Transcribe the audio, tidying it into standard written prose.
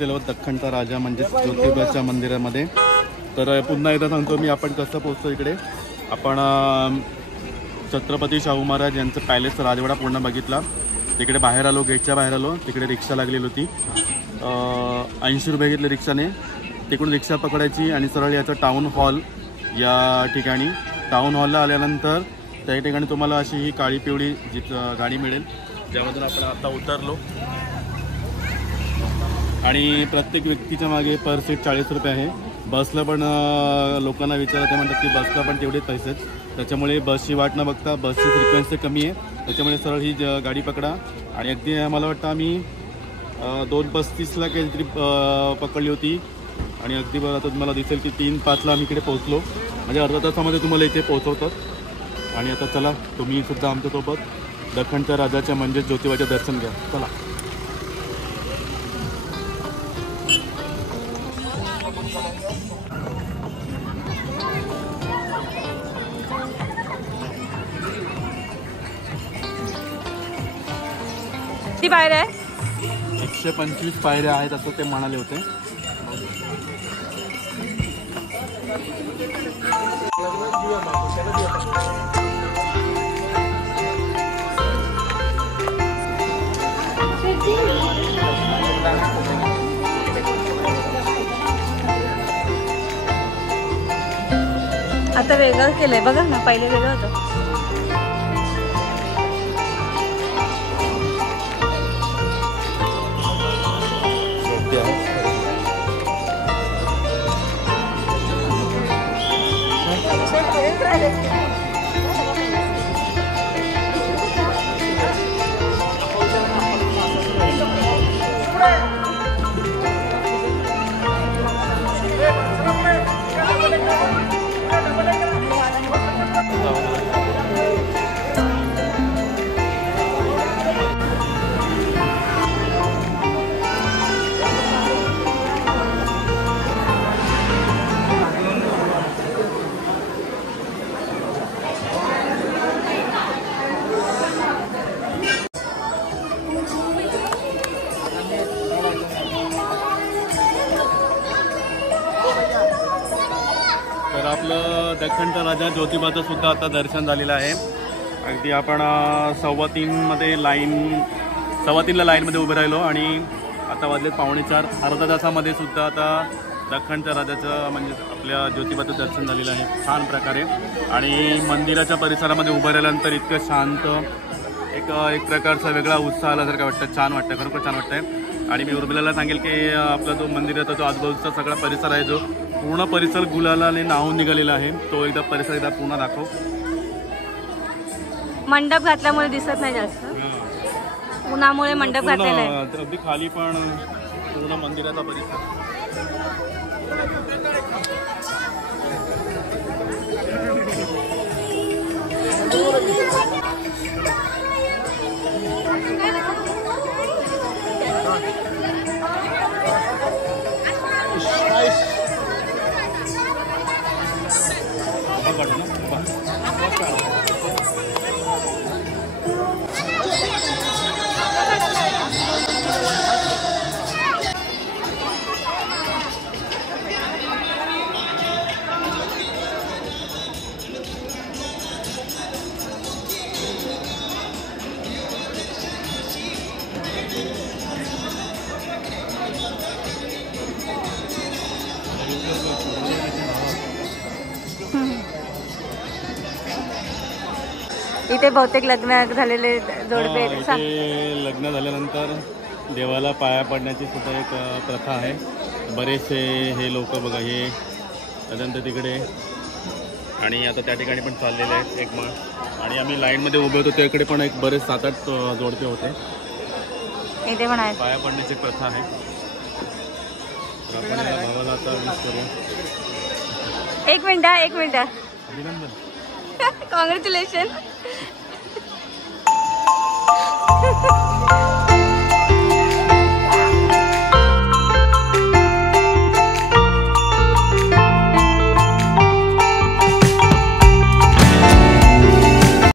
पोहोचलेलो आहोत दख्खनचा राजा म्हणजे ज्योतिबाच्या मंदिरामध्ये। तर पुन्हा एकदा सांगतो मी आपण कसं पोहोचतो इकडे। आपण छत्रपती शाहू महाराज यांचं पॅलेस राजवाडा पूर्ण बघितला। तिकडे बाहेर आलो, गेटच्या बाहेर आलो, तिकडे रिक्षा लागलेली होती। 80 रुपये घेतले रिक्षाने। तिकडून रिक्षा पकडायची आणि सरळ याचं टाउन हॉल या ठिकाणी। टाउन हॉलला आल्यानंतर त्या ठिकाणी तुम्हाला अशी ही काळी पिवळी जी गाडी मिळेल, ज्यामधून आपण आता उतरलो। आणि प्रत्येक व्यक्तीच्या मागे पर सीट 40 रुपये आहे। बसला पण लोकांना विचारते म्हणतात की बसला पण तेवढेच पैसे आहेत, त्याच्यामुळे बसची वाट न बघता बसची फ्रिक्वेन्सी कमी आहे, त्याच्यामुळे सरळ ही गाडी पकडा। आणि अगदी मला वाटतं आम्ही 2:35ला काहीतरी पकडली होती आणि अगदी बरं आता तुम्हाला दिसेल की 3:05ला आम्ही इकडे पोहोचलो, म्हणजे अर्धा तासामध्ये तुम्हाला इथे पोहोचवतात। आणि आता चला तुम्ही सुद्धा आमच्यासोबत दख्खनच्या राजाच्या म्हणजे ज्योतिबाचे दर्शन घ्या, चला। किती पायऱ्या आहे? 125 पायऱ्या आहेत असं ते म्हणाले होते। आता वेगळं केलंय बघा ना, पहिले वेगळं होतं। तर आपलं दख्खनचा राजा ज्योतिबाचं सुद्धा आता दर्शन झालेलं आहे। अगदी आपण 3:15मध्ये लाईनमध्ये उभे राहिलो आणि आता वाजलेत 3:45। अर्धा तासामध्ये सुद्धा आता दख्खनच्या राजाचं म्हणजे आपल्या ज्योतिबाचं दर्शन झालेलं आहे छान प्रकारे। आणि मंदिराच्या परिसरामध्ये उभं राहिल्यानंतर इतकं शांत एक प्रकारचा वेगळा उत्साह आल्यासारखं वाटतं, छान वाटतं, खरोखर छान वाटतंय। आणि मी उर्मिलाला सांगेल की आपला जो मंदिराचा जो आजूबाजूचा सगळा परिसर आहे, जो पूर्ण परिसर गुलालाने नाहून निघालेला आहे, तो एकदा परिसर एकदा पूर्ण दाखव। मंडप घातल्यामुळे दिसत नाही जास्त, उन्हामुळे मंडप घातलेला आहे। अगदी खाली पण पूर्ण मंदिराचा परिसर। इथे बहुतेक लग्न झालेले जोडपे लग्न झाल्यानंतर देवाला पाया पडण्याची सुद्धा एक प्रथा आहे। बरेचसे हे लोक बघा हे त्यानंतर तिकडे आणि आता त्या ठिकाणी पण चाललेले आहेत एक माळ। आणि आम्ही लाईनमध्ये उभे होतो त्याकडे पण एक बरेच 7-8 जोडपे होते, इथे पण आहे पाया पडण्याची प्रथा आहे। आपण या भावाला आता विश करूया। एक मिनिट अभिनंदन, कॉंग्रॅच्युलेशन।